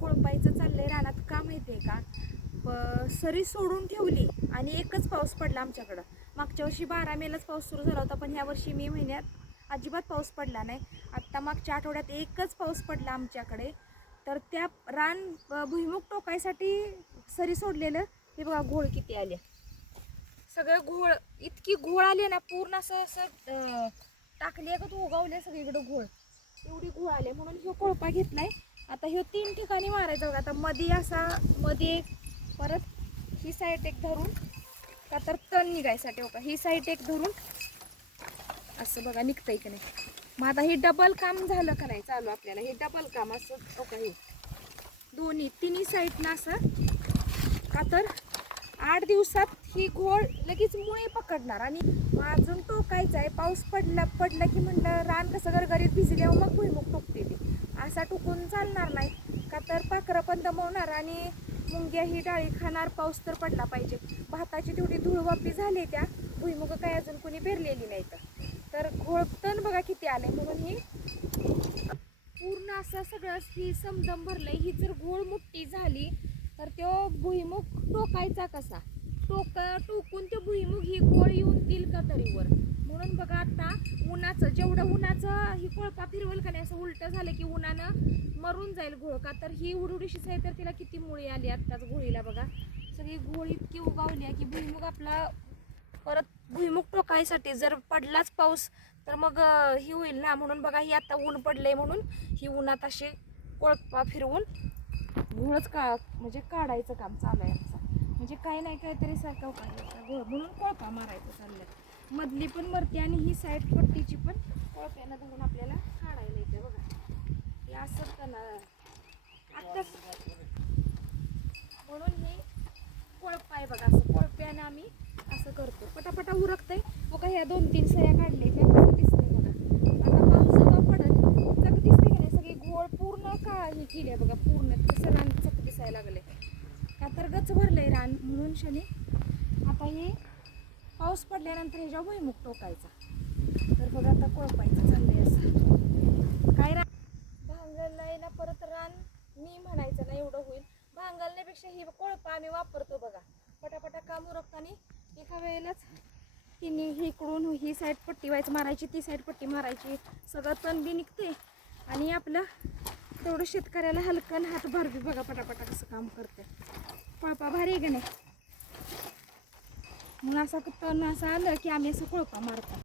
कोळपायचं चाललंय रानात का माहितीये का? सरी सोडून ठेवली आणि एकच पाऊस पडला आमच्याकडं. मागच्या वर्षी 12 मेलाच पाऊस सुरू झाला होता, पण ह्या वर्षी मे महिन्यात अजिबात पाऊस पडला नाही. आत्ता मागच्या आठवड्यात एकच पाऊस पडला आमच्याकडे. तर त्या भुईमुग टोकायसाठी सरी सोडलेलं, हे बघा घोळ किती आले. सगळं घोळ, इतकी घोळ आली ना, पूर्ण असं टाकली का तू उगवले सगळीकडे घोळ, एवढी घोळ आले. म्हणून ह्यो कोळपा घेतलाय. आता ह्यो 3 ठिकाणी मारायचा बघा. आता मध्ये एक, परत ही साईड एक धरून, का तर तण निघायसाठी बघा, ही साईड एक धरून असं बघा निघतंय की नाही. मग आता हे डबल काम झालं का नाही चालू आपल्याला, हे डबल काम असं बघा, हे तिन्ही साईडनं असं, का तर 8 दिवसात ही घोळ लगेच मुळे पकडणार आणि अजून टोकायचं आहे. पाऊस पडला की म्हणलं रान कसं गरगरीत भिजल्यावर मग भुईमुग टोकते ते. असा टुकून चालणार नाही, का तर पाखरं पण दमवणार आणि मुंग्या ही डाळी खाणार. पाऊस तर पडला पाहिजे. भाताची तेवढी धुळवापी झाली, त्या भुईमुग काय अजून कोणी पेरलेली नाही. तर घोळ तण बघा किती आले. म्हणून ही पूर्ण असं सगळं ही समदम भरलंय. ही जर घोळ मोठी झाली तर तो भुईमुग टोकायचा कसा? टोकून ते भुईमुग ही घोळ येऊन देईल का तरी वर? म्हणून बघा आता जेवढं उन्हाचं ही कोळपा फिरवल का नाही, असं उलट झालं की उन्हानं मरून जाईल घोळ. का तर ही उडुडीशीच आहे, तर तिला किती मुळी आली आत्ताच घोळीला बघा. सगळी घोळ इतकी उगावली आहे की भुईमुग आपला परत भुईमुग टोकायसाठी जर पडलाच पाऊस तर मग ही होईल ना. म्हणून बघा ही आता ऊन पडलंय, म्हणून ही उन्हात अशी कोळपा फिरवून घोळच म्हणजे काढायचं काम चालू आहे आमचं. म्हणजे काही नाही काहीतरी सारखं घोळ, म्हणून कोळपा मारायचं चाललंय. मधली पण मरते आणि ही साईड पट्टीची पण कोळप्यानं धरून आपल्याला काढायला येते बघा. हे असं आत्ताच म्हणून हे कोळपा आहे बघा. असं कोळप्यानं आम्ही असं करतो, पटापटा उरकतंय बघा. ह्या 2-3 सऱ्या काढले त्या कसं दिसतंय बघा. आता पाऊस जेव्हा पडत चक दिसते की नाही, सगळी घोळ पूर्ण हे केली बघा. पूर्ण कसं रान चक दिसायला लागले, का तर गच भरलंय रान. म्हणून शनी आता हे पाऊस पडल्यानंतर ह्याच्या भुईमुग टोकायचा. तर बघा आता कोळपायचं चाललंय असं. काय भांगललाय ना परत रान मी म्हणायचं ना एवढं होईल. भांगलण्यापेक्षा ही कोळपा आम्ही वापरतो बघा. पटापटा काम उरकताना एका वेळेलाच तिन्ही इकडून ही साईड पट्टी व्हायचं मारायची, ती साईड पट्टी मारायची, सगळं तण बी निघते आणि आपलं तेवढं शेतकऱ्याला हलकन हातभार बी बघा. पटापटा कसं काम करते. कोळपा भारी आहे का नाही? म्हणून असं तण असं आलं की आम्ही असं कोळपा मारतो.